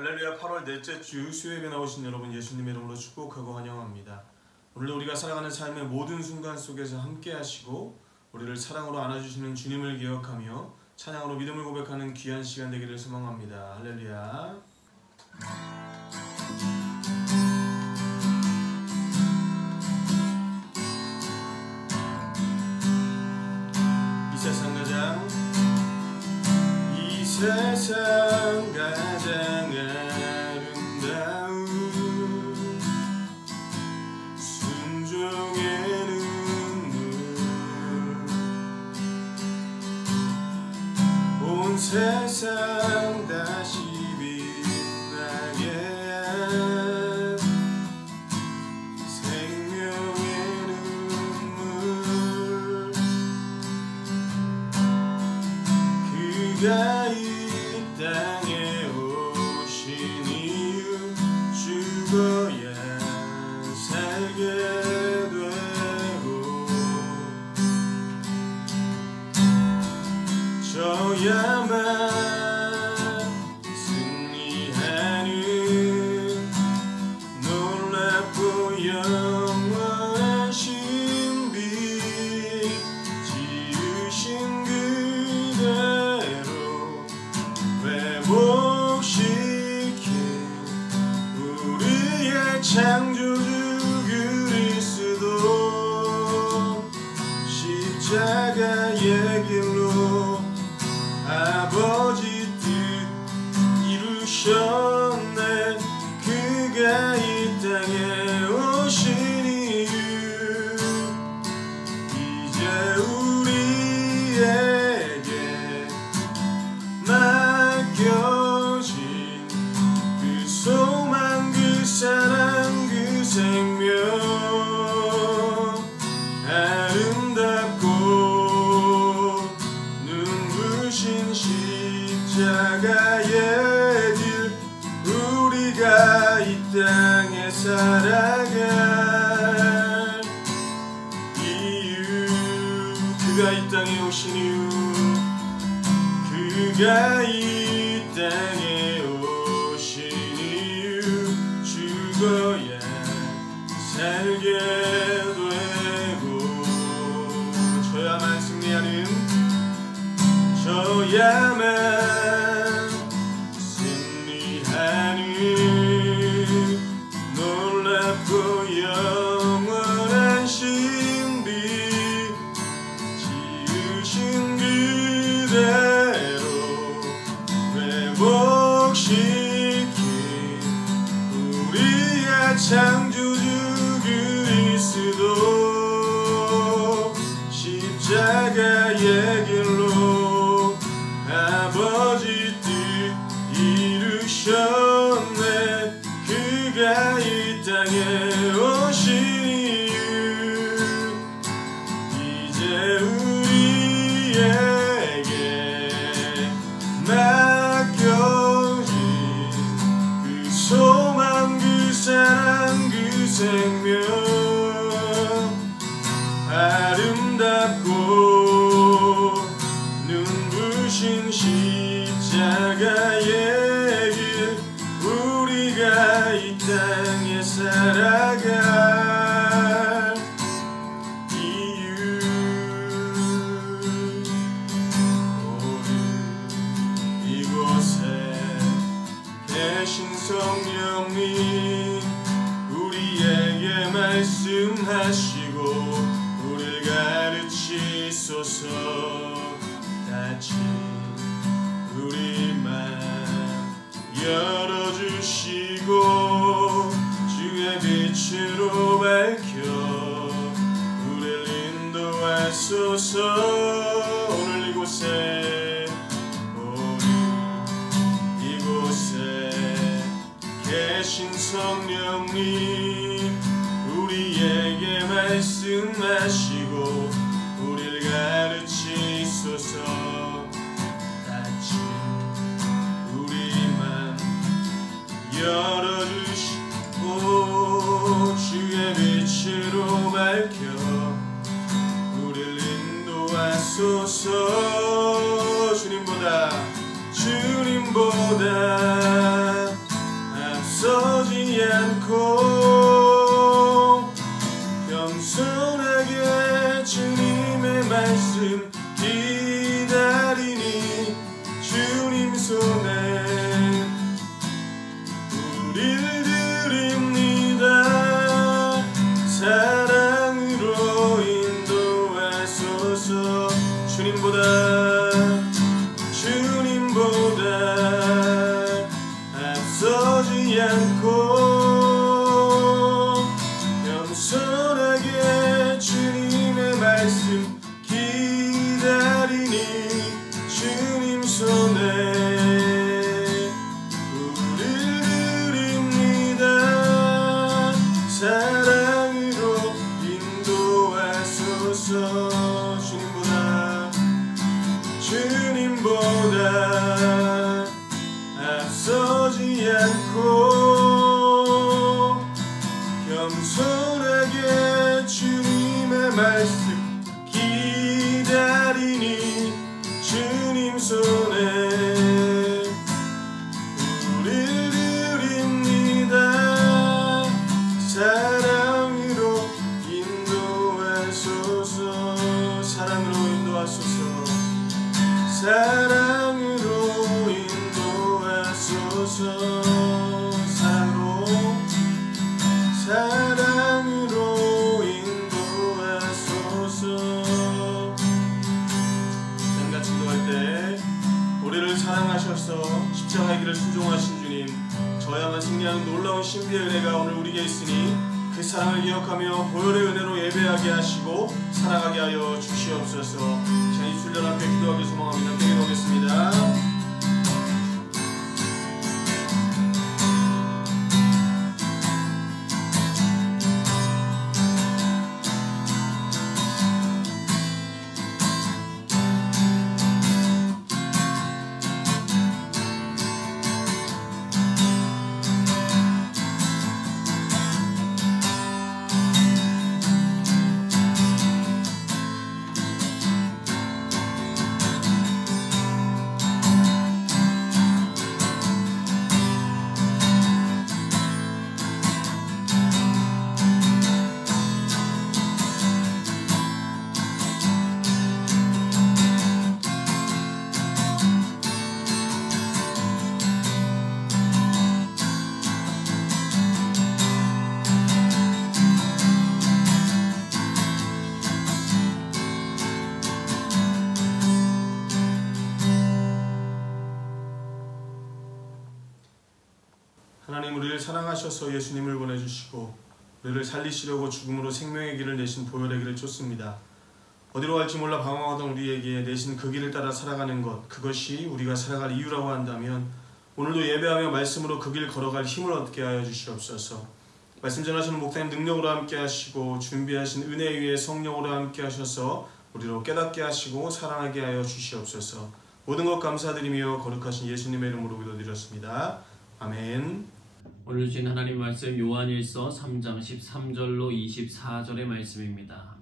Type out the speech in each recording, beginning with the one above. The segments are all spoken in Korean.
할렐루야. 8월 넷째 주 수요예배 나오신 여러분 예수님의 이름으로 축복하고 환영합니다. 오늘도 우리가 살아가는 삶의 모든 순간 속에서 함께 하시고 우리를 사랑으로 안아주시는 주님을 기억하며 찬양으로 믿음을 고백하는 귀한 시간 되기를 소망합니다. 할렐루야. 이 세상 가장 아름다운 순종의 눈물, 온 세상 다시 빛나게 한 생명의 눈물, 그가 땅에 오신 이유 죽어야 살게 되고 져야만 승리하는 놀랍고 영원한 신비, 지으신 그대로 회복시킨 우리의 창조주 그리스도, 십자가의 길로 아버지 뜻 이루셨네. 그가 이 땅에 오신 이유 이제 우리에게 맡겨진 그 소망, 그 사랑, 그 생명, 아름답고 눈부신 십자가의 길, 우리가 이 땅에 살아갈 이유, 그가 이 땅에 오신 이유, 그가 이 땅에 오신 이유 죽어야 살게 되고 져야만 승리하는, 져야만 승리하는 놀랍고 영원한 신비, 지으신 그대로 회복시킨 우리의 창조주 그리스도, 십자가의 길로 아버지 뜻 이루셨네. 그가 이 땅에 오신 이유 이제 우리에게 맡겨진 그 소망, 그 사랑, 그 생명, 아름답고 눈부신 십자가의 길, 우리가 이 땅에 살아갈 이유, 오늘 이곳에 계신 성령님 우리에게 말씀하시고 우리를 가르치소서. 다친 우리 맘 열어주시고 주의 빛으로 밝혀 우리를 인도하소서. 오늘 이곳에 계신 성령님 우리에게 말씀하시고 우리를 가르치소서. 다친 우리 맘 열어주시고 주의 빛으로 밝혀 우리를 인도하소서. 주님보다 않고 겸손하게 주님의 말씀 기다리니 주님 손에 우리를 드립니다. 사랑으로 인도하소서. 주님보다 앞서지 않고 겸손하게 주님의 말씀 기다리니 주님 손에 우리를 드립니다. 사랑으로 인도하소서. 주님보다 앞서지 않고 겸손하게 주님의 말씀 기다리니 주님 손에 우리를 드립니다. 사랑으로 인도하소서. 사랑으로 인도하소서. 사랑으로 인도하소서. 사랑으로 인도하소서. 장같이 기도할 때 우리를 사랑하셔서 십자가의 길을 순종하신 주님, 저야만 승리하는 놀라운 신비의 은혜가 오늘 우리에게 있으니 그 사랑을 기억하며 보혈의 은혜로 예배하게 하시고 살아가게 하여 주시옵소서. 자, 이 순전 앞에 기도하기 소망합니다. 기도하겠습니다. 하나님, 우리를 사랑하셔서 예수님을 보내주시고 우리를 살리시려고 죽음으로 생명의 길을 내신 보혈의 길을 쫓습니다. 어디로 갈지 몰라 방황하던 우리에게 내신 그 길을 따라 살아가는 것, 그것이 우리가 살아갈 이유라고 한다면 오늘도 예배하며 말씀으로 그 길 걸어갈 힘을 얻게 하여 주시옵소서. 말씀 전하시는 목사님 능력으로 함께 하시고 준비하신 은혜 위에 성령으로 함께 하셔서 우리로 깨닫게 하시고 사랑하게 하여 주시옵소서. 모든 것 감사드리며 거룩하신 예수님의 이름으로 기도드렸습니다. 아멘. 오늘 주신 하나님 말씀 요한일서 3장 13절로 24절의 말씀입니다.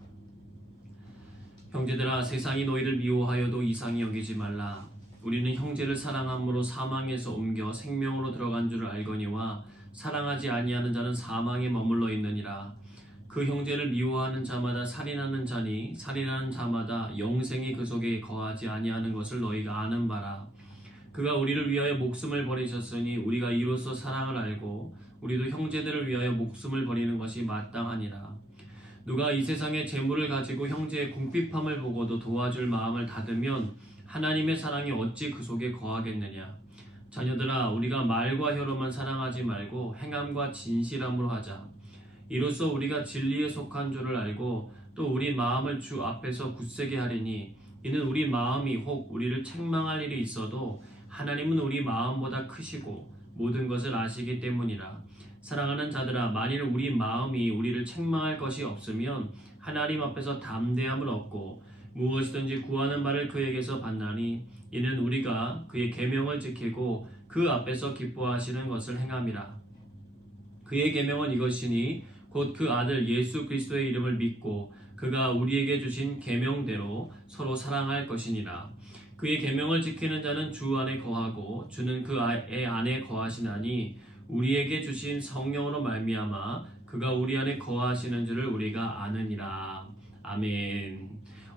형제들아, 세상이 너희를 미워하여도 이상히 여기지 말라. 우리는 형제를 사랑함으로 사망에서 옮겨 생명으로 들어간 줄을 알거니와 사랑하지 아니하는 자는 사망에 머물러 있느니라. 그 형제를 미워하는 자마다 살인하는 자니 살인하는 자마다 영생이 그 속에 거하지 아니하는 것을 너희가 아는 바라. 그가 우리를 위하여 목숨을 버리셨으니 우리가 이로써 사랑을 알고 우리도 형제들을 위하여 목숨을 버리는 것이 마땅하니라. 누가 이 세상의 재물을 가지고 형제의 궁핍함을 보고도 도와줄 마음을 닫으면 하나님의 사랑이 어찌 그 속에 거하겠느냐. 자녀들아, 우리가 말과 혀로만 사랑하지 말고 행함과 진실함으로 하자. 이로써 우리가 진리에 속한 줄을 알고 또 우리 마음을 주 앞에서 굳세게 하리니 이는 우리 마음이 혹 우리를 책망할 일이 있어도 하나님은 우리 마음보다 크시고 모든 것을 아시기 때문이라. 사랑하는 자들아, 만일 우리 마음이 우리를 책망할 것이 없으면 하나님 앞에서 담대함을 얻고 무엇이든지 구하는 바를 그에게서 받나니 이는 우리가 그의 계명을 지키고 그 앞에서 기뻐하시는 것을 행함이라. 그의 계명은 이것이니 곧 그 아들 예수 그리스도의 이름을 믿고 그가 우리에게 주신 계명대로 서로 사랑할 것이니라. 그의 계명을 지키는 자는 주 안에 거하고 주는 그 애 안에 거하시나니 우리에게 주신 성령으로 말미암아 그가 우리 안에 거하시는 줄을 우리가 아느니라. 아멘.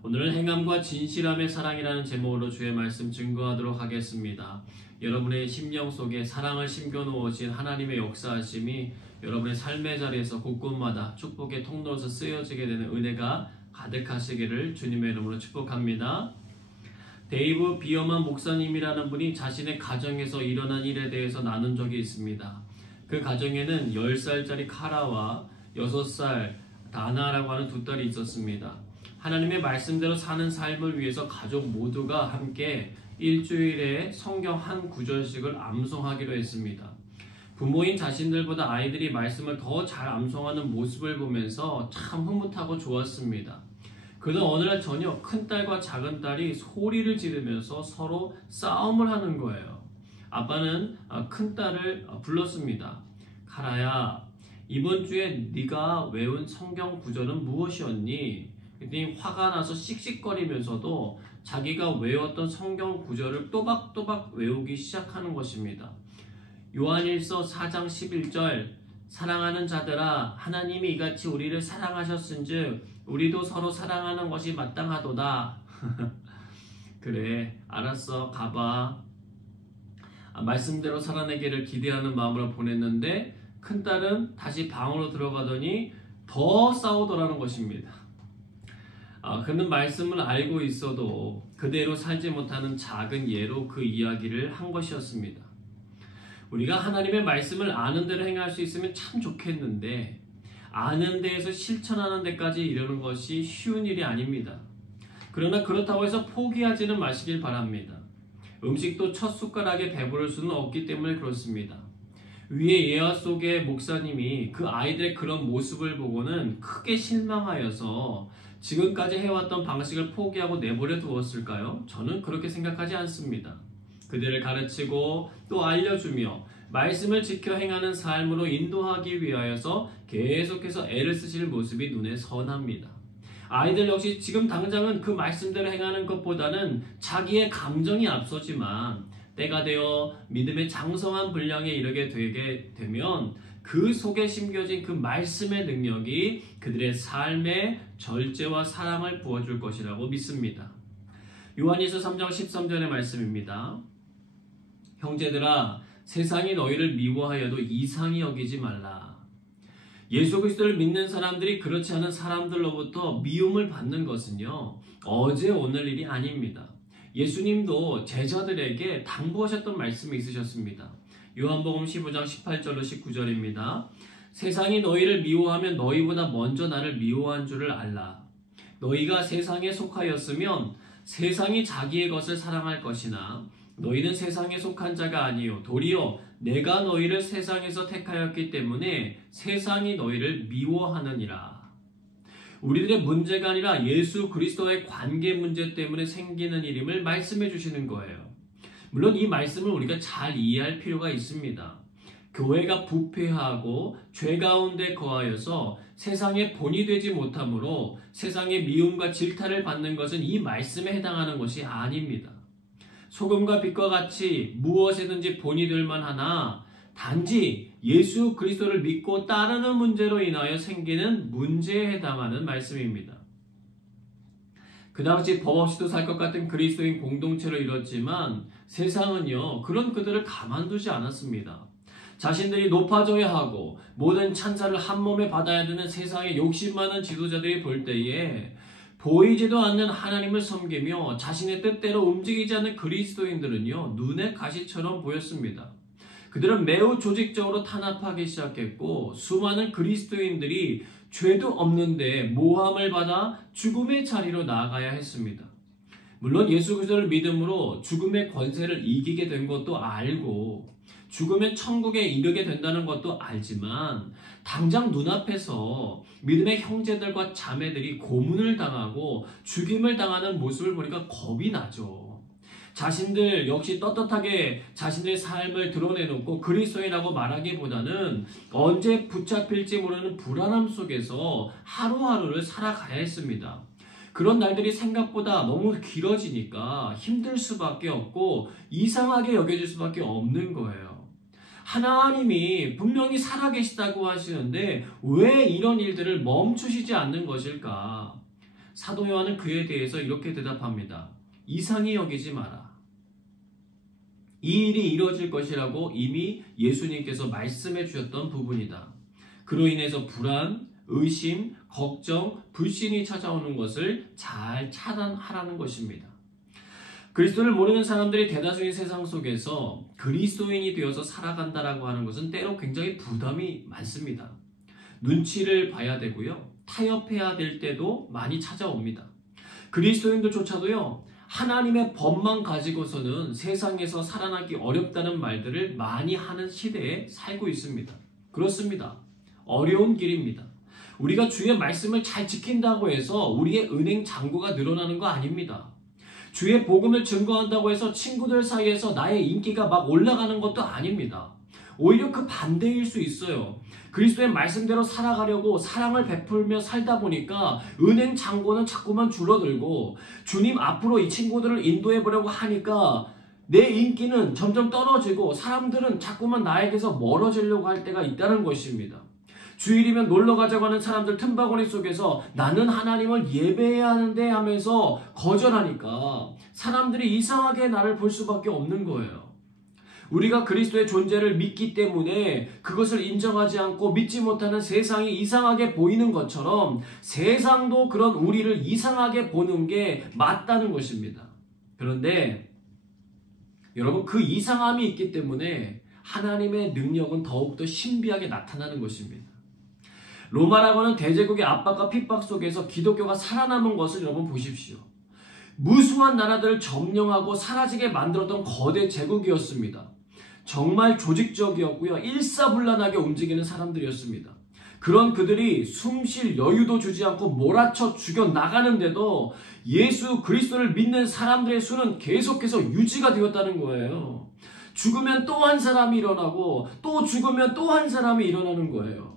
오늘은 행함과 진실함의 사랑이라는 제목으로 주의 말씀 증거하도록 하겠습니다. 여러분의 심령 속에 사랑을 심겨 놓으신 하나님의 역사하심이 여러분의 삶의 자리에서 곳곳마다 축복의 통로로서 쓰여지게 되는 은혜가 가득하시기를 주님의 이름으로 축복합니다. 데이브 비어만 목사님이라는 분이 자신의 가정에서 일어난 일에 대해서 나눈 적이 있습니다. 그 가정에는 10살짜리 카라와 6살 다나라고 하는 두 딸이 있었습니다. 하나님의 말씀대로 사는 삶을 위해서 가족 모두가 함께 일주일에 성경 한 구절씩을 암송하기로 했습니다. 부모인 자신들보다 아이들이 말씀을 더 잘 암송하는 모습을 보면서 참 흐뭇하고 좋았습니다. 그러나 어느 날 저녁 큰딸과 작은딸이 소리를 지르면서 서로 싸움을 하는 거예요. 아빠는 큰딸을 불렀습니다. 카라야, 이번 주에 네가 외운 성경 구절은 무엇이었니? 그랬더니 화가 나서 씩씩거리면서도 자기가 외웠던 성경 구절을 또박또박 외우기 시작하는 것입니다. 요한일서 4장 11절, 사랑하는 자들아, 하나님이 이같이 우리를 사랑하셨은즉 우리도 서로 사랑하는 것이 마땅하도다. 그래, 알았어, 가봐. 말씀대로 살아내기를 기대하는 마음으로 보냈는데 큰딸은 다시 방으로 들어가더니 더 싸우더라는 것입니다. 그는 말씀을 알고 있어도 그대로 살지 못하는 작은 예로 그 이야기를 한 것이었습니다. 우리가 하나님의 말씀을 아는 대로 행할 수 있으면 참 좋겠는데 아는 데에서 실천하는 데까지 이르는 것이 쉬운 일이 아닙니다. 그러나 그렇다고 해서 포기하지는 마시길 바랍니다. 음식도 첫 숟가락에 배부를 수는 없기 때문에 그렇습니다. 위에 예화 속의 목사님이 그 아이들의 그런 모습을 보고는 크게 실망하여서 지금까지 해왔던 방식을 포기하고 내버려 두었을까요? 저는 그렇게 생각하지 않습니다. 그들을 가르치고 또 알려주며 말씀을 지켜 행하는 삶으로 인도하기 위하여서 계속해서 애를 쓰실 모습이 눈에 선합니다. 아이들 역시 지금 당장은 그 말씀대로 행하는 것보다는 자기의 감정이 앞서지만 때가 되어 믿음의 장성한 분량에 이르게 되게 되면 그 속에 심겨진 그 말씀의 능력이 그들의 삶에 절제와 사랑을 부어줄 것이라고 믿습니다. 요한일서 3장 13절의 말씀입니다. 형제들아, 세상이 너희를 미워하여도 이상히 여기지 말라. 예수 그리스도를 믿는 사람들이 그렇지 않은 사람들로부터 미움을 받는 것은요, 어제 오늘 일이 아닙니다. 예수님도 제자들에게 당부하셨던 말씀이 있으셨습니다. 요한복음 15장 18절로 19절입니다. 세상이 너희를 미워하면 너희보다 먼저 나를 미워한 줄을 알라. 너희가 세상에 속하였으면 세상이 자기의 것을 사랑할 것이나 너희는 세상에 속한 자가 아니요 도리어 내가 너희를 세상에서 택하였기 때문에 세상이 너희를 미워하느니라. 우리들의 문제가 아니라 예수 그리스도와의 관계 문제 때문에 생기는 일임을 말씀해 주시는 거예요. 물론 이 말씀을 우리가 잘 이해할 필요가 있습니다. 교회가 부패하고 죄 가운데 거하여서 세상의 본이 되지 못하므로 세상의 미움과 질타를 받는 것은 이 말씀에 해당하는 것이 아닙니다. 소금과 빛과 같이 무엇이든지 본이 될 만하나 단지 예수 그리스도를 믿고 따르는 문제로 인하여 생기는 문제에 해당하는 말씀입니다. 그 당시 법 없이도 살 것 같은 그리스도인 공동체를 이뤘지만 세상은요, 그런 그들을 가만두지 않았습니다. 자신들이 높아져야 하고 모든 찬사를 한 몸에 받아야 되는 세상의 욕심 많은 지도자들이 볼 때에 보이지도 않는 하나님을 섬기며 자신의 뜻대로 움직이지 않는 그리스도인들은요, 눈의 가시처럼 보였습니다. 그들은 매우 조직적으로 탄압하기 시작했고 수많은 그리스도인들이 죄도 없는데 모함을 받아 죽음의 자리로 나아가야 했습니다. 물론 예수 그리스도를 믿음으로 죽음의 권세를 이기게 된 것도 알고 죽으면 천국에 이르게 된다는 것도 알지만 당장 눈앞에서 믿음의 형제들과 자매들이 고문을 당하고 죽임을 당하는 모습을 보니까 겁이 나죠. 자신들 역시 떳떳하게 자신의 삶을 드러내놓고 그리스도인이라고 말하기보다는 언제 붙잡힐지 모르는 불안함 속에서 하루하루를 살아가야 했습니다. 그런 날들이 생각보다 너무 길어지니까 힘들 수밖에 없고 이상하게 여겨질 수밖에 없는 거예요. 하나님이 분명히 살아계시다고 하시는데 왜 이런 일들을 멈추시지 않는 것일까? 사도 요한은 그에 대해서 이렇게 대답합니다. 이상히 여기지 마라. 이 일이 이루어질 것이라고 이미 예수님께서 말씀해 주셨던 부분이다. 그로 인해서 불안, 의심, 걱정, 불신이 찾아오는 것을 잘 차단하라는 것입니다. 그리스도를 모르는 사람들이 대다수인 세상 속에서 그리스도인이 되어서 살아간다라고 하는 것은 때로 굉장히 부담이 많습니다. 눈치를 봐야 되고요. 타협해야 될 때도 많이 찾아옵니다. 그리스도인들조차도요. 하나님의 법만 가지고서는 세상에서 살아나기 어렵다는 말들을 많이 하는 시대에 살고 있습니다. 그렇습니다. 어려운 길입니다. 우리가 주의 말씀을 잘 지킨다고 해서 우리의 은행 잔고가 늘어나는 거 아닙니다. 주의 복음을 증거한다고 해서 친구들 사이에서 나의 인기가 막 올라가는 것도 아닙니다. 오히려 그 반대일 수 있어요. 그리스도의 말씀대로 살아가려고 사랑을 베풀며 살다 보니까 은행 잔고는 자꾸만 줄어들고 주님 앞으로 이 친구들을 인도해 보려고 하니까 내 인기는 점점 떨어지고 사람들은 자꾸만 나에게서 멀어지려고 할 때가 있다는 것입니다. 주일이면 놀러 가자고 하는 사람들 틈바구니 속에서 나는 하나님을 예배해야 하는데 하면서 거절하니까 사람들이 이상하게 나를 볼 수밖에 없는 거예요. 우리가 그리스도의 존재를 믿기 때문에 그것을 인정하지 않고 믿지 못하는 세상이 이상하게 보이는 것처럼 세상도 그런 우리를 이상하게 보는 게 맞다는 것입니다. 그런데 여러분, 그 이상함이 있기 때문에 하나님의 능력은 더욱더 신비하게 나타나는 것입니다. 로마라고 하는 대제국의 압박과 핍박 속에서 기독교가 살아남은 것을 여러분 보십시오. 무수한 나라들을 점령하고 사라지게 만들었던 거대 제국이었습니다. 정말 조직적이었고요. 일사불란하게 움직이는 사람들이었습니다. 그런 그들이 숨 쉴 여유도 주지 않고 몰아쳐 죽여나가는데도 예수 그리스도를 믿는 사람들의 수는 계속해서 유지가 되었다는 거예요. 죽으면 또 한 사람이 일어나고 또 죽으면 또 한 사람이 일어나는 거예요.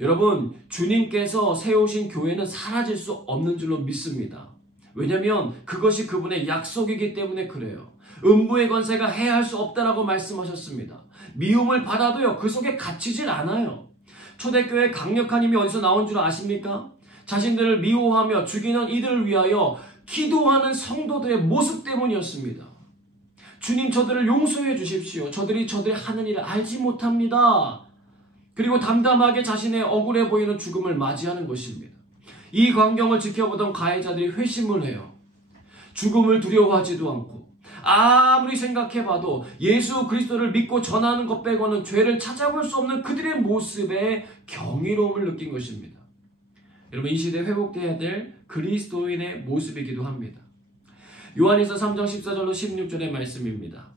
여러분, 주님께서 세우신 교회는 사라질 수 없는 줄로 믿습니다. 왜냐하면 그것이 그분의 약속이기 때문에 그래요. 음부의 권세가 해할 수 없다라고 말씀하셨습니다. 미움을 받아도요, 그 속에 갇히질 않아요. 초대교회의 강력한 힘이 어디서 나온 줄 아십니까? 자신들을 미워하며 죽이는 이들을 위하여 기도하는 성도들의 모습 때문이었습니다. 주님, 저들을 용서해 주십시오. 저들이 하는 일을 알지 못합니다. 그리고 담담하게 자신의 억울해 보이는 죽음을 맞이하는 것입니다. 이 광경을 지켜보던 가해자들이 회심을 해요. 죽음을 두려워하지도 않고 아무리 생각해봐도 예수 그리스도를 믿고 전하는 것 빼고는 죄를 찾아볼 수 없는 그들의 모습에 경이로움을 느낀 것입니다. 여러분, 이 시대에 회복되어야 될 그리스도인의 모습이기도 합니다. 요한일서 3장 14절로 16절의 말씀입니다.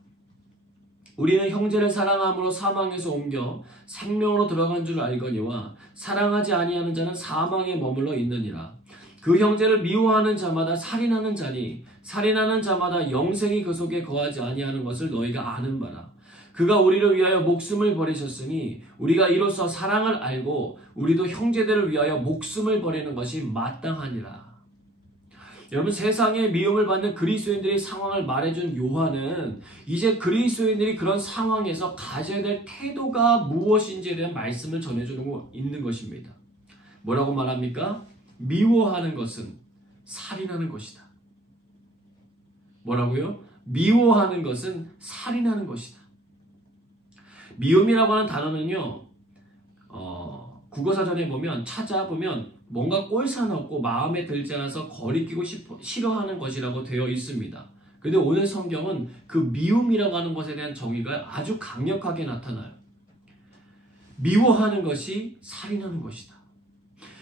우리는 형제를 사랑함으로 사망에서 옮겨 생명으로 들어간 줄 알거니와 사랑하지 아니하는 자는 사망에 머물러 있느니라. 그 형제를 미워하는 자마다 살인하는 자니 살인하는 자마다 영생이 그 속에 거하지 아니하는 것을 너희가 아는 바라. 그가 우리를 위하여 목숨을 버리셨으니 우리가 이로써 사랑을 알고 우리도 형제들을 위하여 목숨을 버리는 것이 마땅하니라. 여러분, 세상에 미움을 받는 그리스도인들의 상황을 말해준 요한은 이제 그리스도인들이 그런 상황에서 가져야 될 태도가 무엇인지에 대한 말씀을 전해주고 있는 것입니다. 뭐라고 말합니까? 미워하는 것은 살인하는 것이다. 뭐라고요? 미워하는 것은 살인하는 것이다. 미움이라고 하는 단어는요, 국어사전에 보면 찾아보면 뭔가 꼴사납고 마음에 들지 않아서 거리끼고 싫어하는 것이라고 되어 있습니다. 그런데 오늘 성경은 그 미움이라고 하는 것에 대한 정의가 아주 강력하게 나타나요. 미워하는 것이 살인하는 것이다.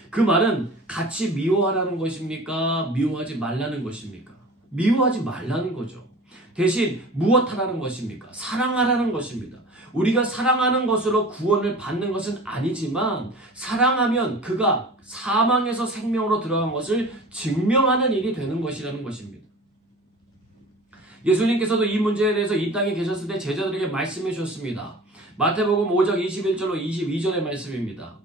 그 말은 같이 미워하라는 것입니까? 미워하지 말라는 것입니까? 미워하지 말라는 거죠. 대신 무엇하라는 것입니까? 사랑하라는 것입니다. 우리가 사랑하는 것으로 구원을 받는 것은 아니지만 사랑하면 그가 사망에서 생명으로 들어간 것을 증명하는 일이 되는 것이라는 것입니다. 예수님께서도 이 문제에 대해서 이 땅에 계셨을 때 제자들에게 말씀해 주셨습니다. 마태복음 5장 21절로 22절의 말씀입니다.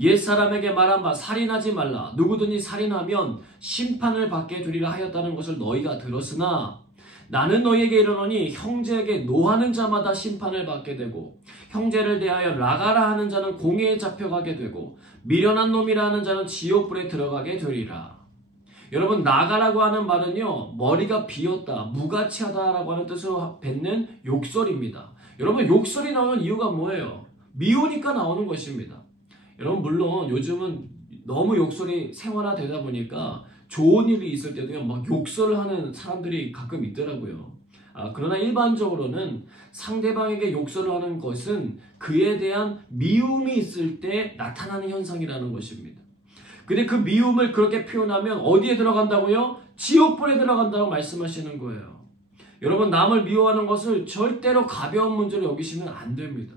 옛사람에게 말한 바 살인하지 말라. 누구든지 살인하면 심판을 받게 되리라 하였다는 것을 너희가 들었으나 나는 너희에게 이르노니 형제에게 노하는 자마다 심판을 받게 되고 형제를 대하여 나가라 하는 자는 공회에 잡혀가게 되고 미련한 놈이라 하는 자는 지옥불에 들어가게 되리라. 여러분, 나가라고 하는 말은요, 머리가 비었다, 무가치하다라고 하는 뜻으로 뱉는 욕설입니다. 여러분, 욕설이 나오는 이유가 뭐예요? 미우니까 나오는 것입니다. 여러분, 물론 요즘은 너무 욕설이 생활화되다 보니까 좋은 일이 있을 때도요, 막 욕설을 하는 사람들이 가끔 있더라고요. 그러나 일반적으로는 상대방에게 욕설을 하는 것은 그에 대한 미움이 있을 때 나타나는 현상이라는 것입니다. 근데 그 미움을 그렇게 표현하면 어디에 들어간다고요? 지옥불에 들어간다고 말씀하시는 거예요. 여러분, 남을 미워하는 것을 절대로 가벼운 문제로 여기시면 안 됩니다.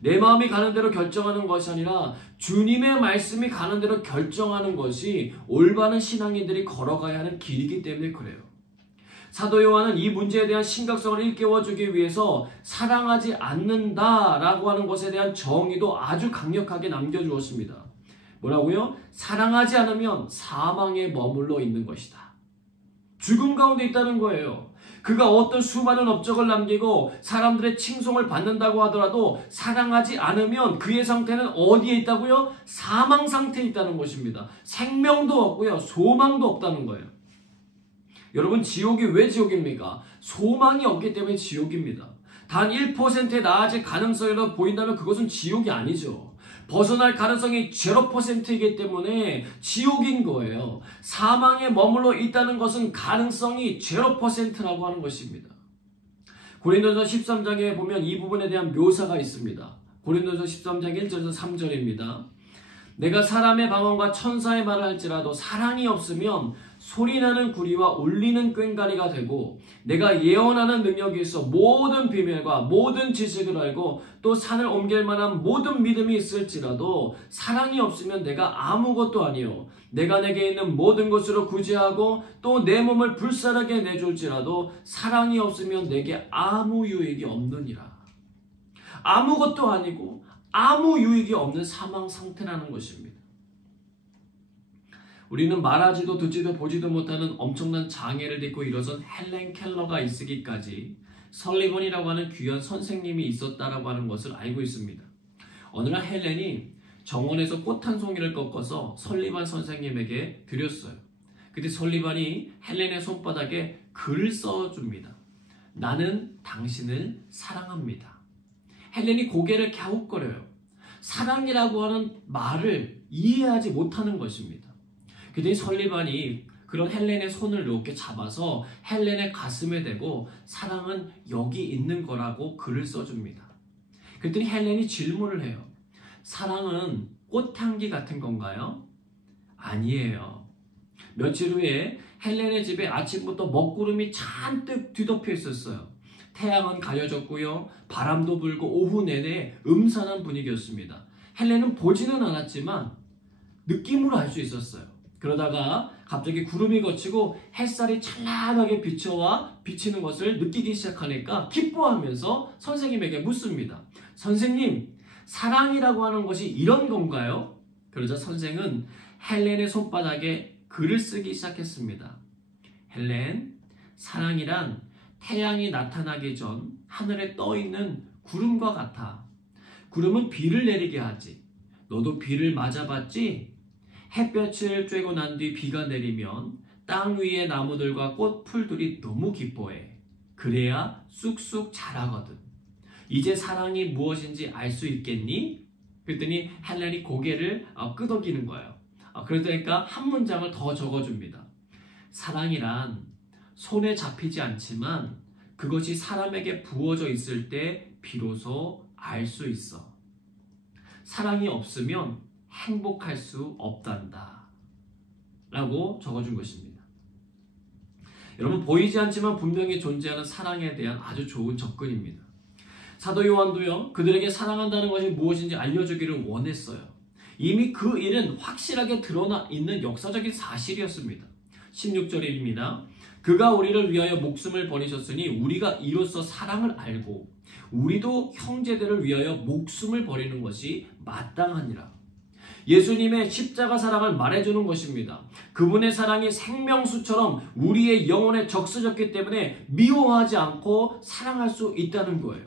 내 마음이 가는 대로 결정하는 것이 아니라 주님의 말씀이 가는 대로 결정하는 것이 올바른 신앙인들이 걸어가야 하는 길이기 때문에 그래요. 사도 요한은 이 문제에 대한 심각성을 일깨워주기 위해서 사랑하지 않는다라고 하는 것에 대한 정의도 아주 강력하게 남겨주었습니다. 뭐라고요? 사랑하지 않으면 사망에 머물러 있는 것이다. 죽음 가운데 있다는 거예요. 그가 어떤 수많은 업적을 남기고 사람들의 칭송을 받는다고 하더라도 사랑하지 않으면 그의 상태는 어디에 있다고요? 사망 상태에 있다는 것입니다. 생명도 없고요, 소망도 없다는 거예요. 여러분, 지옥이 왜 지옥입니까? 소망이 없기 때문에 지옥입니다. 단 1%의 나아질 가능성이라도 보인다면 그것은 지옥이 아니죠. 벗어날 가능성이 0%이기 때문에 지옥인 거예요. 사망에 머물러 있다는 것은 가능성이 0%라고 하는 것입니다. 고린도전서 13장에 보면 이 부분에 대한 묘사가 있습니다. 고린도전서 13장 1절에서 3절입니다. 내가 사람의 방언과 천사의 말을 할지라도 사랑이 없으면 소리나는 구리와 울리는 꽹과리가 되고 내가 예언하는 능력이 있어 모든 비밀과 모든 지식을 알고 또 산을 옮길 만한 모든 믿음이 있을지라도 사랑이 없으면 내가 아무것도 아니요 내가 내게 있는 모든 것으로 구제하고 또 내 몸을 불사르게 내줄지라도 사랑이 없으면 내게 아무 유익이 없느니라. 아무것도 아니고 아무 유익이 없는 사망 상태라는 것입니다. 우리는 말하지도 듣지도 보지도 못하는 엄청난 장애를 딛고 일어선 헬렌 켈러가 있으기까지 설리번이라고 하는 귀한 선생님이 있었다라고 하는 것을 알고 있습니다. 어느 날 헬렌이 정원에서 꽃 한 송이를 꺾어서 설리번 선생님에게 드렸어요. 그때 설리번이 헬렌의 손바닥에 글을 써줍니다. 나는 당신을 사랑합니다. 헬렌이 고개를 갸웃거려요. 사랑이라고 하는 말을 이해하지 못하는 것입니다. 그랬더니 설리반이 그런 헬렌의 손을 이렇게 잡아서 헬렌의 가슴에 대고 사랑은 여기 있는 거라고 글을 써줍니다. 그랬더니 헬렌이 질문을 해요. 사랑은 꽃향기 같은 건가요? 아니에요. 며칠 후에 헬렌의 집에 아침부터 먹구름이 잔뜩 뒤덮여 있었어요. 태양은 가려졌고요. 바람도 불고 오후 내내 음산한 분위기였습니다. 헬렌은 보지는 않았지만 느낌으로 알 수 있었어요. 그러다가 갑자기 구름이 걷히고 햇살이 찬란하게 비쳐와 비치는 것을 느끼기 시작하니까 기뻐하면서 선생님에게 묻습니다. 선생님, 사랑이라고 하는 것이 이런 건가요? 그러자 선생은 헬렌의 손바닥에 글을 쓰기 시작했습니다. 헬렌, 사랑이란 태양이 나타나기 전 하늘에 떠있는 구름과 같아. 구름은 비를 내리게 하지. 너도 비를 맞아봤지? 햇볕을 쬐고 난 뒤 비가 내리면 땅 위의 나무들과 꽃, 풀들이 너무 기뻐해. 그래야 쑥쑥 자라거든. 이제 사랑이 무엇인지 알 수 있겠니? 그랬더니 헬렌이 고개를 끄덕이는 거예요. 그러니까 한 문장을 더 적어줍니다. 사랑이란 손에 잡히지 않지만 그것이 사람에게 부어져 있을 때 비로소 알 수 있어. 사랑이 없으면 행복할 수 없단다. 라고 적어준 것입니다. 여러분, 보이지 않지만 분명히 존재하는 사랑에 대한 아주 좋은 접근입니다. 사도 요한도요, 그들에게 사랑한다는 것이 무엇인지 알려주기를 원했어요. 이미 그 일은 확실하게 드러나 있는 역사적인 사실이었습니다. 16절입니다. 그가 우리를 위하여 목숨을 버리셨으니 우리가 이로써 사랑을 알고 우리도 형제들을 위하여 목숨을 버리는 것이 마땅하니라. 예수님의 십자가 사랑을 말해주는 것입니다. 그분의 사랑이 생명수처럼 우리의 영혼에 적셔졌기 때문에 미워하지 않고 사랑할 수 있다는 거예요.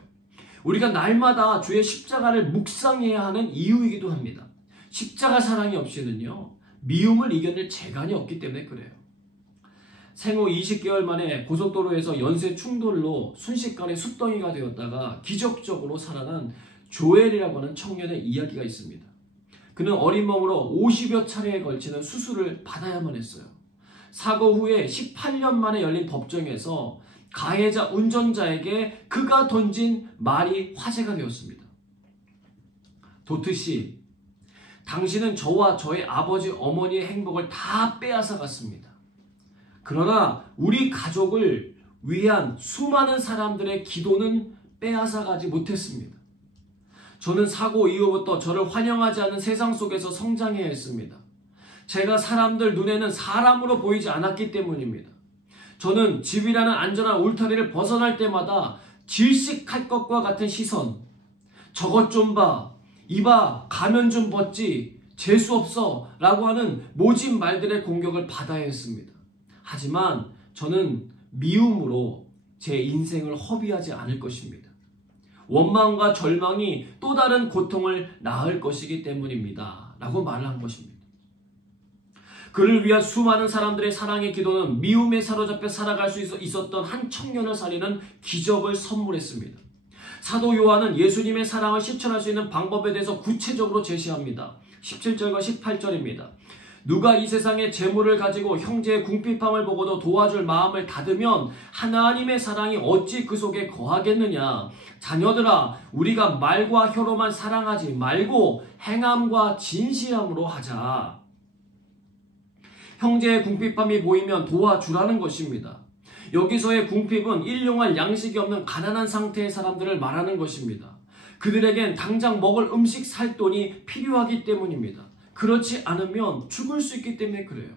우리가 날마다 주의 십자가를 묵상해야 하는 이유이기도 합니다. 십자가 사랑이 없이는요, 미움을 이겨낼 재간이 없기 때문에 그래요. 생후 20개월 만에 고속도로에서 연쇄 충돌로 순식간에 숫덩이가 되었다가 기적적으로 살아난 조엘이라고 하는 청년의 이야기가 있습니다. 그는 어린 몸으로 50여 차례에 걸치는 수술을 받아야만 했어요. 사고 후에 18년 만에 열린 법정에서 가해자 운전자에게 그가 던진 말이 화제가 되었습니다. 도트 씨, 당신은 저와 저의 아버지 어머니의 행복을 다 빼앗아 갔습니다. 그러나 우리 가족을 위한 수많은 사람들의 기도는 빼앗아 가지 못했습니다. 저는 사고 이후부터 저를 환영하지 않는 세상 속에서 성장해야 했습니다. 제가 사람들 눈에는 사람으로 보이지 않았기 때문입니다. 저는 집이라는 안전한 울타리를 벗어날 때마다 질식할 것과 같은 시선, 저것 좀 봐, 이봐, 가면 좀 벗지, 재수없어 라고 하는 모진 말들의 공격을 받아야 했습니다. 하지만 저는 미움으로 제 인생을 허비하지 않을 것입니다. 원망과 절망이 또 다른 고통을 낳을 것이기 때문입니다. 라고 말을 한 것입니다. 그를 위한 수많은 사람들의 사랑의 기도는 미움에 사로잡혀 살아갈 수 있었던 한 청년을 살리는 기적을 선물했습니다. 사도 요한은 예수님의 사랑을 실천할 수 있는 방법에 대해서 구체적으로 제시합니다. 17절과 18절입니다. 누가 이 세상의 재물을 가지고 형제의 궁핍함을 보고도 도와줄 마음을 닫으면 하나님의 사랑이 어찌 그 속에 거하겠느냐. 자녀들아, 우리가 말과 혀로만 사랑하지 말고 행함과 진실함으로 하자. 형제의 궁핍함이 보이면 도와주라는 것입니다. 여기서의 궁핍은 일용할 양식이 없는 가난한 상태의 사람들을 말하는 것입니다. 그들에겐 당장 먹을 음식 살 돈이 필요하기 때문입니다. 그렇지 않으면 죽을 수 있기 때문에 그래요.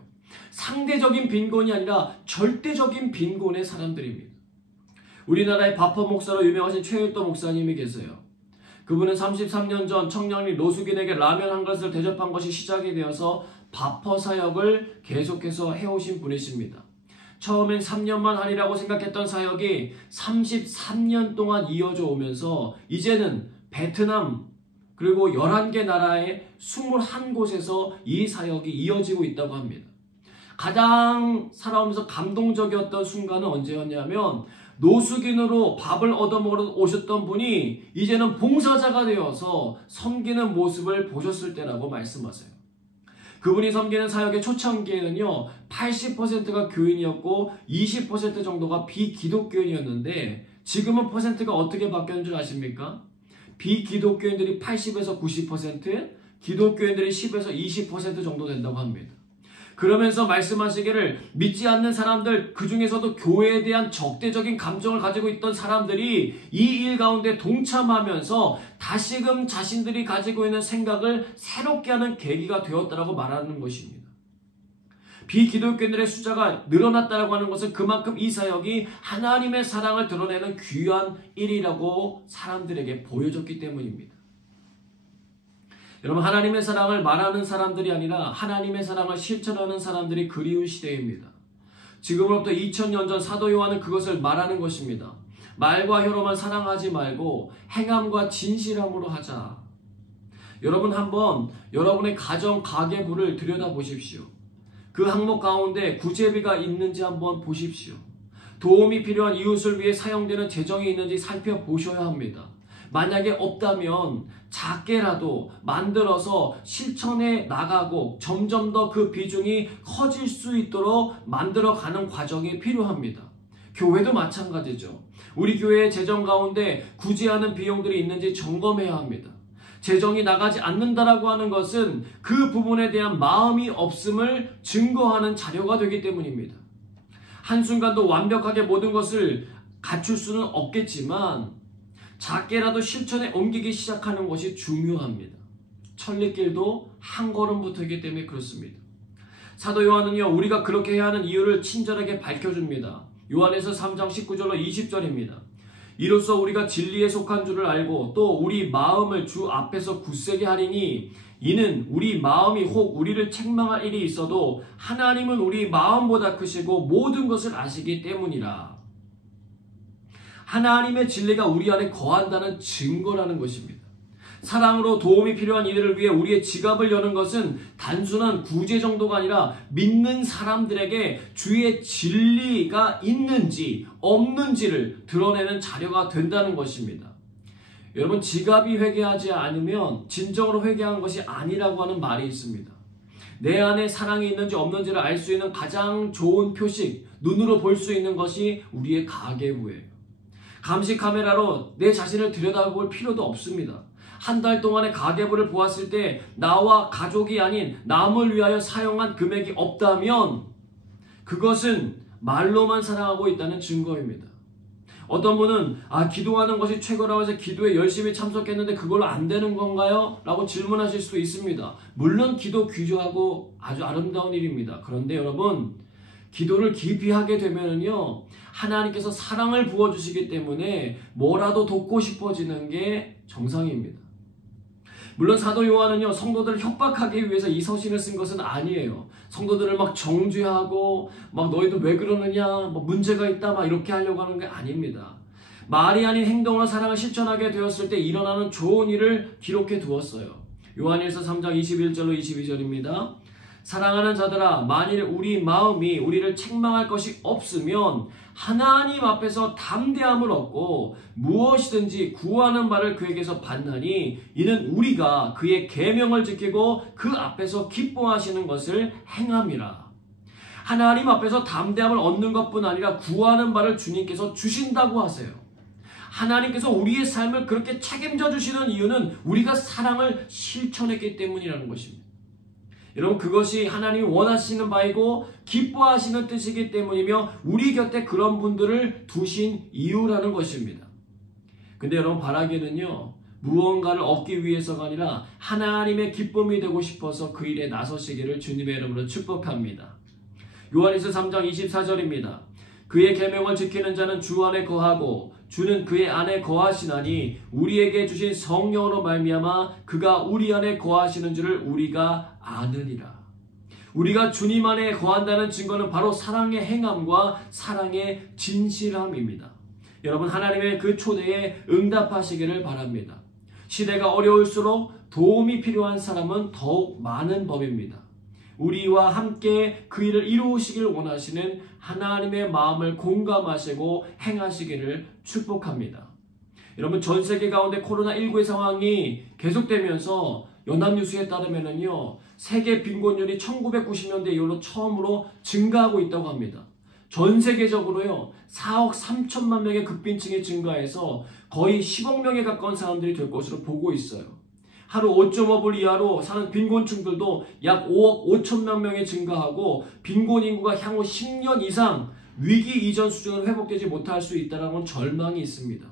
상대적인 빈곤이 아니라 절대적인 빈곤의 사람들입니다. 우리나라의 바퍼 목사로 유명하신 최일도 목사님이 계세요. 그분은 33년 전 청년이 노숙인에게 라면 한 그릇을 대접한 것이 시작이 되어서 바퍼 사역을 계속해서 해오신 분이십니다. 처음엔 3년만 하리라고 생각했던 사역이 33년 동안 이어져 오면서 이제는 베트남 그리고 11개 나라의 21곳에서 이 사역이 이어지고 있다고 합니다. 가장 살아오면서 감동적이었던 순간은 언제였냐면 노숙인으로 밥을 얻어먹으러 오셨던 분이 이제는 봉사자가 되어서 섬기는 모습을 보셨을 때라고 말씀하세요. 그분이 섬기는 사역의 초창기에는요 80%가 교인이었고 20% 정도가 비기독교인이었는데 지금은 퍼센트가 어떻게 바뀌었는 줄 아십니까? 비기독교인들이 80에서 90%, 기독교인들이 10에서 20% 정도 된다고 합니다. 그러면서 말씀하시기를 믿지 않는 사람들, 그 중에서도 교회에 대한 적대적인 감정을 가지고 있던 사람들이 이 일 가운데 동참하면서 다시금 자신들이 가지고 있는 생각을 새롭게 하는 계기가 되었다라고 말하는 것입니다. 비기독교인들의 숫자가 늘어났다라고 하는 것은 그만큼 이 사역이 하나님의 사랑을 드러내는 귀한 일이라고 사람들에게 보여졌기 때문입니다. 여러분, 하나님의 사랑을 말하는 사람들이 아니라 하나님의 사랑을 실천하는 사람들이 그리운 시대입니다. 지금으로부터 2000년 전 사도 요한은 그것을 말하는 것입니다. 말과 혀로만 사랑하지 말고 행함과 진실함으로 하자. 여러분, 한번 여러분의 가정 가계부를 들여다보십시오. 그 항목 가운데 구제비가 있는지 한번 보십시오. 도움이 필요한 이웃을 위해 사용되는 재정이 있는지 살펴보셔야 합니다. 만약에 없다면 작게라도 만들어서 실천해 나가고 점점 더 그 비중이 커질 수 있도록 만들어가는 과정이 필요합니다. 교회도 마찬가지죠. 우리 교회의 재정 가운데 구제하는 비용들이 있는지 점검해야 합니다. 재정이 나가지 않는다라고 하는 것은 그 부분에 대한 마음이 없음을 증거하는 자료가 되기 때문입니다. 한순간도 완벽하게 모든 것을 갖출 수는 없겠지만 작게라도 실천에 옮기기 시작하는 것이 중요합니다. 천리길도 한 걸음부터이기 때문에 그렇습니다. 사도 요한은요, 우리가 그렇게 해야 하는 이유를 친절하게 밝혀줍니다. 요한에서 3장 19절로 20절입니다. 이로써 우리가 진리에 속한 줄을 알고 또 우리 마음을 주 앞에서 굳세게 하리니 이는 우리 마음이 혹 우리를 책망할 일이 있어도 하나님은 우리 마음보다 크시고 모든 것을 아시기 때문이라. 하나님의 진리가 우리 안에 거한다는 증거라는 것입니다. 사랑으로 도움이 필요한 이들을 위해 우리의 지갑을 여는 것은 단순한 구제 정도가 아니라 믿는 사람들에게 주의 진리가 있는지 없는지를 드러내는 자료가 된다는 것입니다. 여러분, 지갑이 회개하지 않으면 진정으로 회개한 것이 아니라고 하는 말이 있습니다. 내 안에 사랑이 있는지 없는지를 알 수 있는 가장 좋은 표식, 눈으로 볼 수 있는 것이 우리의 가계부예요. 감시 카메라로 내 자신을 들여다볼 필요도 없습니다. 한 달 동안의 가계부를 보았을 때 나와 가족이 아닌 남을 위하여 사용한 금액이 없다면 그것은 말로만 사랑하고 있다는 증거입니다. 어떤 분은 기도하는 것이 최고라고 해서 기도에 열심히 참석했는데 그걸로 안 되는 건가요? 라고 질문하실 수도 있습니다. 물론 기도 귀중하고 아주 아름다운 일입니다. 그런데 여러분, 기도를 깊이 하게 되면요, 하나님께서 사랑을 부어주시기 때문에 뭐라도 돕고 싶어지는 게 정상입니다. 물론 사도 요한은요, 성도들을 협박하기 위해서 이 서신을 쓴 것은 아니에요. 성도들을 막 정죄하고 막 너희들 왜 그러느냐, 뭐 문제가 있다, 막 이렇게 하려고 하는 게 아닙니다. 말이 아닌 행동으로 사랑을 실천하게 되었을 때 일어나는 좋은 일을 기록해 두었어요. 요한일서 3장 21절로 22절입니다. 사랑하는 자들아, 만일 우리 마음이 우리를 책망할 것이 없으면 하나님 앞에서 담대함을 얻고 무엇이든지 구하는 바를 그에게서 받나니 이는 우리가 그의 계명을 지키고 그 앞에서 기뻐하시는 것을 행함이라. 하나님 앞에서 담대함을 얻는 것뿐 아니라 구하는 바를 주님께서 주신다고 하세요. 하나님께서 우리의 삶을 그렇게 책임져 주시는 이유는 우리가 사랑을 실천했기 때문이라는 것입니다. 여러분, 그것이 하나님이 원하시는 바이고 기뻐하시는 뜻이기 때문이며 우리 곁에 그런 분들을 두신 이유라는 것입니다. 근데 여러분, 바라기는요, 무언가를 얻기 위해서가 아니라 하나님의 기쁨이 되고 싶어서 그 일에 나서시기를 주님의 이름으로 축복합니다. 요한일서 3장 24절입니다. 그의 계명을 지키는 자는 주 안에 거하고 주는 그의 안에 거하시나니 우리에게 주신 성령으로 말미암아 그가 우리 안에 거하시는 줄을 우리가 아느니라. 우리가 주님 안에 거한다는 증거는 바로 사랑의 행함과 사랑의 진실함입니다. 여러분, 하나님의 그 초대에 응답하시기를 바랍니다. 시대가 어려울수록 도움이 필요한 사람은 더욱 많은 법입니다. 우리와 함께 그 일을 이루시길 원하시는 하나님의 마음을 공감하시고 행하시기를 축복합니다. 여러분, 전 세계 가운데 코로나19의 상황이 계속되면서 연합뉴스에 따르면요, 세계 빈곤율이 1990년대 이후로 처음으로 증가하고 있다고 합니다. 전 세계적으로요, 4억 3천만 명의 극빈층이 증가해서 거의 10억 명에 가까운 사람들이 될 것으로 보고 있어요. 하루 5.5불 이하로 사는 빈곤층들도 약 5억 5천만 명이 증가하고 빈곤 인구가 향후 10년 이상 위기 이전 수준으로 회복되지 못할 수 있다는 절망이 있습니다.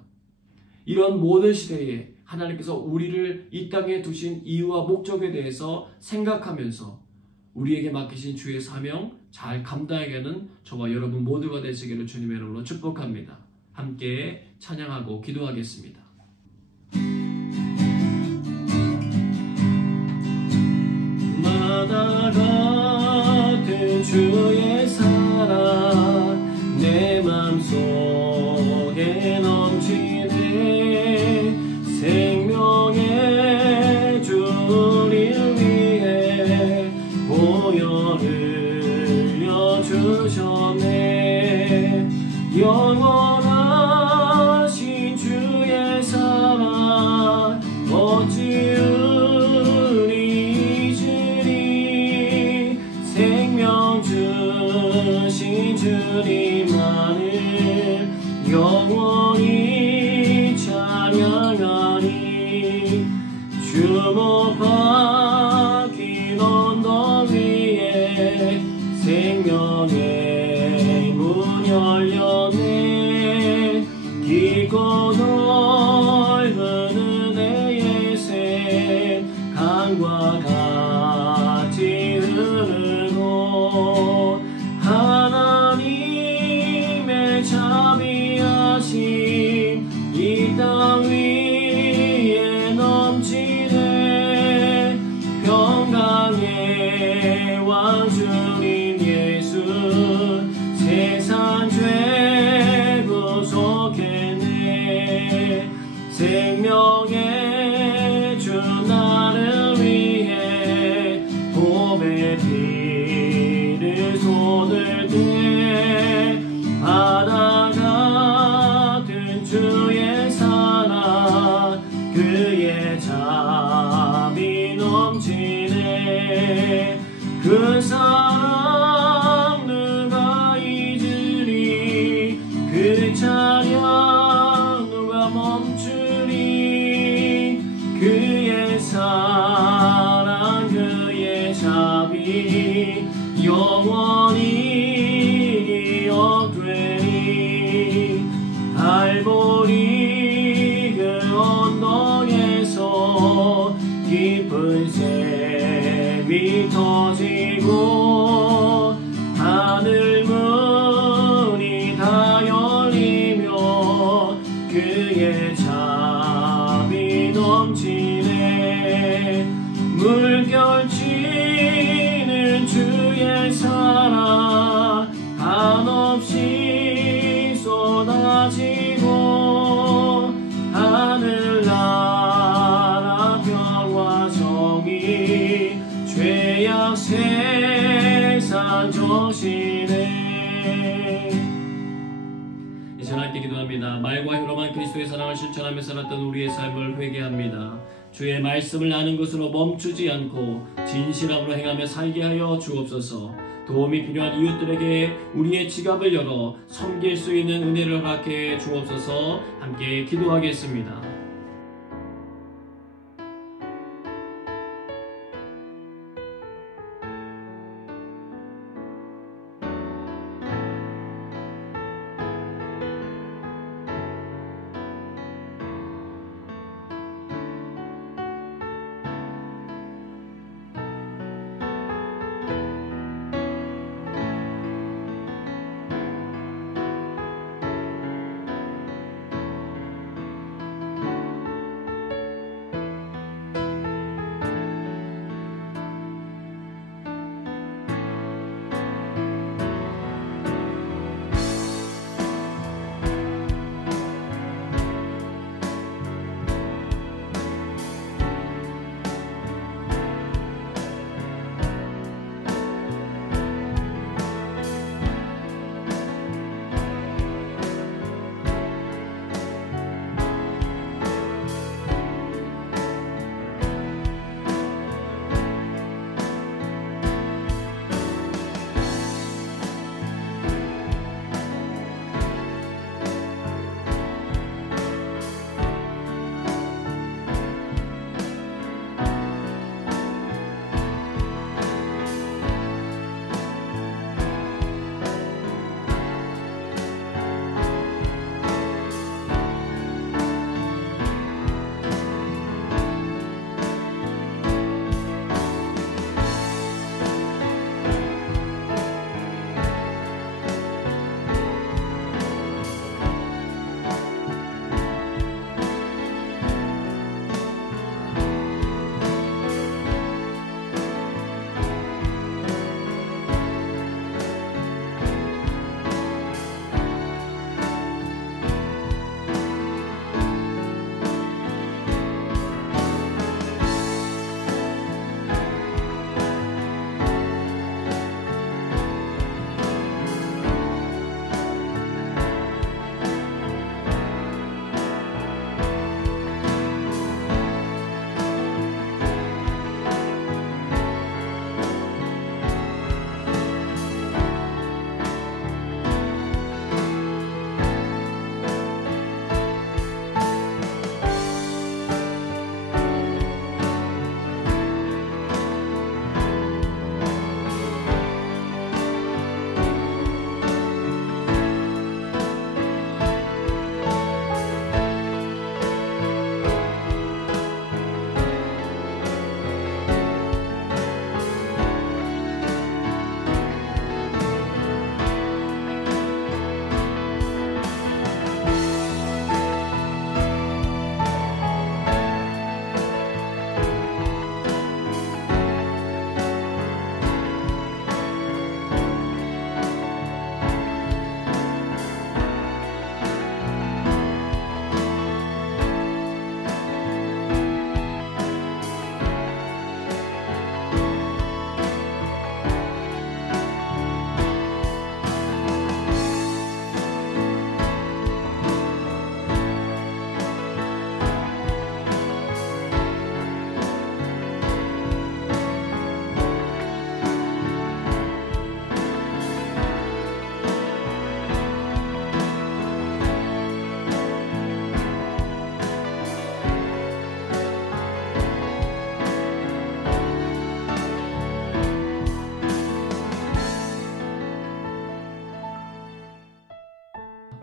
이런 모든 시대에 하나님께서 우리를 이 땅에 두신 이유와 목적에 대해서 생각하면서 우리에게 맡기신 주의 사명 잘 감당하게는 저와 여러분 모두가 되시기를 주님의 이름으로 축복합니다. 함께 찬양하고 기도하겠습니다. 바다 같은 주의 사랑 내 맘속에 넘치네. 생명의 주를 위해 보혈 흘려주셨네. 영원하신 주의 사랑 어찌 주신 주님만을 영원히 찬양하니. 주목 박힌 언덕 위에 생명의 문 열렸네. 깊고 넓은 은혜의 샘 강과 같이 흐르고 하나님의 자비하심 그 사랑 누가 잊으리 그 찬양 누가 멈추리 그의 사랑 그의 자비 영원히 기억되리 달보리 그 언덕에서 깊은 샘이 터지고 하늘 문이 다 열리며 그의 자비 넘치네 물결치는 주의 사랑 한없이 쏟아지고 하늘나라 평화 정의 죄악 세상 조시네. 이제 함께 기도합니다. 말과 혀로만 그리스도의 사랑을 실천하며 살았던 우리의 삶을 회개합니다. 주의 말씀을 아는 것으로 멈추지 않고 진실함으로 행하며 살게 하여 주옵소서. 도움이 필요한 이웃들에게 우리의 지갑을 열어 섬길 수 있는 은혜를 허락해 주옵소서. 함께 기도하겠습니다.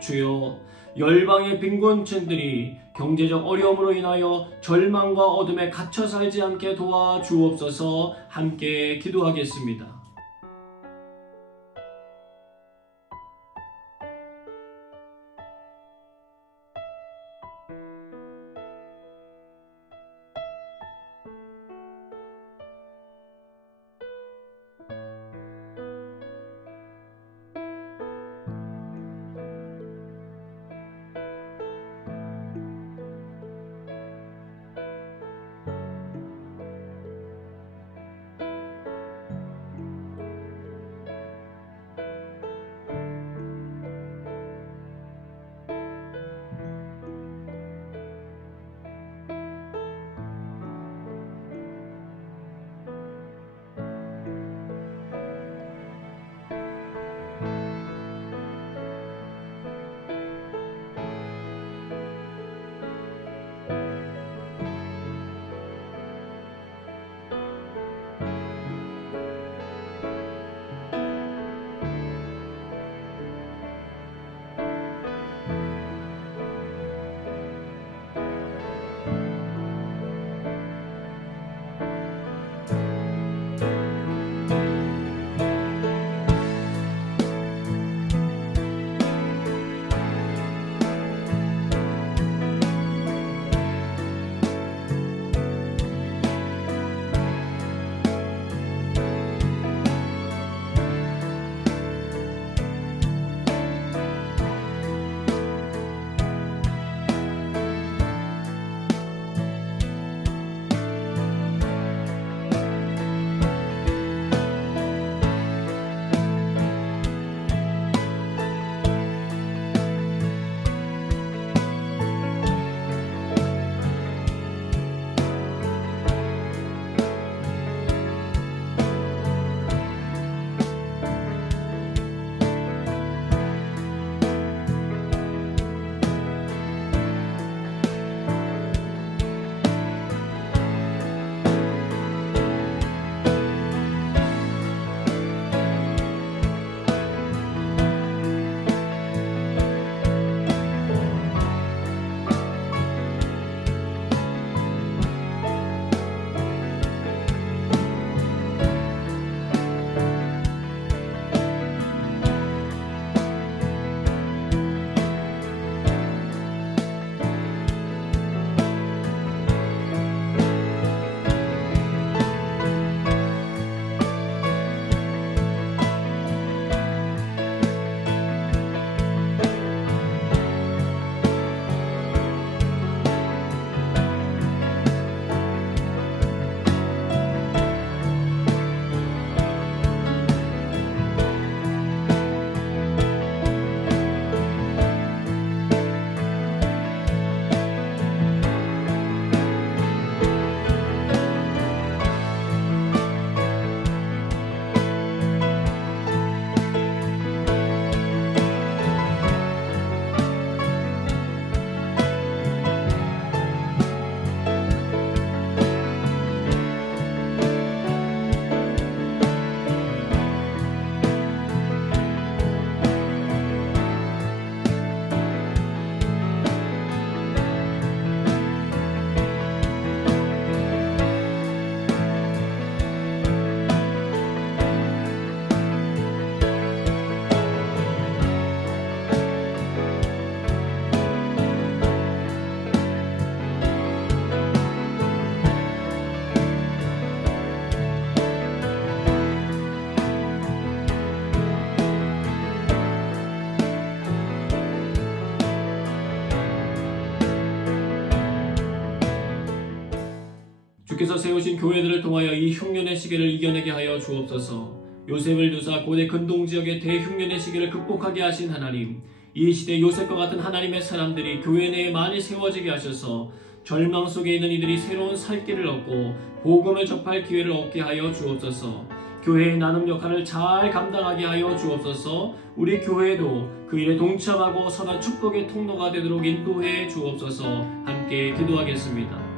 주여, 열방의 빈곤층들이 경제적 어려움으로 인하여 절망과 어둠에 갇혀 살지 않게 도와주옵소서. 함께 기도하겠습니다. 주께서 세우신 교회들을 통하여 이 흉년의 시기를 이겨내게 하여 주옵소서. 요셉을 두사 고대 근동지역의 대흉년의 시기를 극복하게 하신 하나님, 이 시대 요셉과 같은 하나님의 사람들이 교회 내에 많이 세워지게 하셔서 절망 속에 있는 이들이 새로운 살 길을 얻고 복음을 접할 기회를 얻게 하여 주옵소서. 교회의 나눔 역할을 잘 감당하게 하여 주옵소서. 우리 교회도 그 일에 동참하고 선한 축복의 통로가 되도록 인도해 주옵소서. 함께 기도하겠습니다.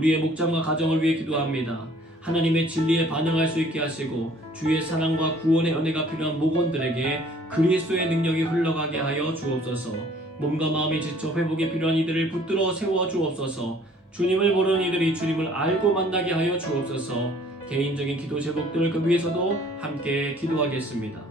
우리의 목장과 가정을 위해 기도합니다. 하나님의 진리에 반응할 수 있게 하시고 주의 사랑과 구원의 은혜가 필요한 목원들에게 그리스도의 능력이 흘러가게 하여 주옵소서. 몸과 마음이 지쳐 회복에 필요한 이들을 붙들어 세워 주옵소서. 주님을 모르는 이들이 주님을 알고 만나게 하여 주옵소서. 개인적인 기도 제목들 그 위해서도 함께 기도하겠습니다.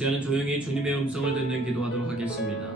이제는 조용히 주님의 음성을 듣는 기도하도록 하겠습니다.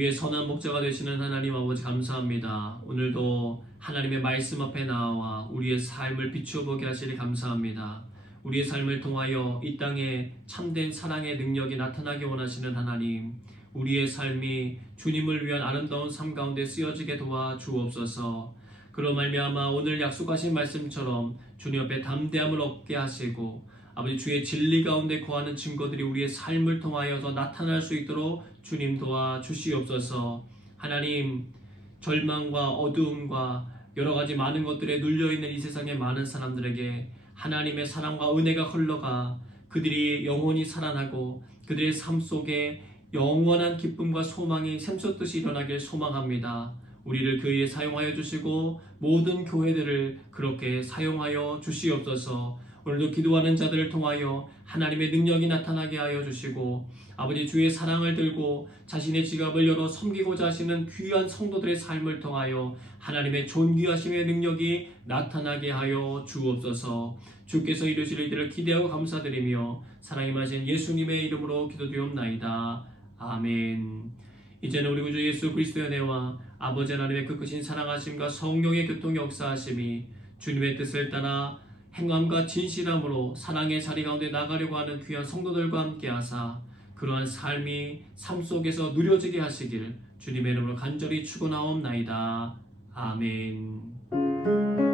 우리의 선한 목자가 되시는 하나님 아버지 감사합니다. 오늘도 하나님의 말씀 앞에 나와 우리의 삶을 비추어 보게 하시니 감사합니다. 우리의 삶을 통하여 이 땅에 참된 사랑의 능력이 나타나게 원하시는 하나님, 우리의 삶이 주님을 위한 아름다운 삶 가운데 쓰여지게 도와 주옵소서. 그로 말미암아 오늘 약속하신 말씀처럼 주님 앞에 담대함을 얻게 하시고 아버지 주의 진리 가운데 거하는 증거들이 우리의 삶을 통하여 더 나타날 수 있도록 주님 도와 주시옵소서. 하나님, 절망과 어두움과 여러 가지 많은 것들에 눌려있는 이 세상의 많은 사람들에게 하나님의 사랑과 은혜가 흘러가 그들이 영원히 살아나고 그들의 삶 속에 영원한 기쁨과 소망이 샘솟듯이 일어나길 소망합니다. 우리를 그 일에 사용하여 주시고 모든 교회들을 그렇게 사용하여 주시옵소서. 오늘도 기도하는 자들을 통하여 하나님의 능력이 나타나게 하여 주시고 아버지 주의 사랑을 들고 자신의 지갑을 열어 섬기고자 하시는 귀한 성도들의 삶을 통하여 하나님의 존귀하심의 능력이 나타나게 하여 주옵소서. 주께서 이루실 일들을 기대하고 감사드리며 사랑이 마신 예수님의 이름으로 기도드리옵나이다. 아멘. 이제는 우리 구주 예수 그리스도의 은혜와 아버지 하나님의 그 크신 사랑하심과 성령의 교통 역사하심이 주님의 뜻을 따라 행함과 진실함으로 사랑의 자리 가운데 나가려고 하는 귀한 성도들과 함께 하사 그러한 삶이 삶 속에서 누려지게 하시길 주님의 이름으로 간절히 축원하옵나이다. 아멘.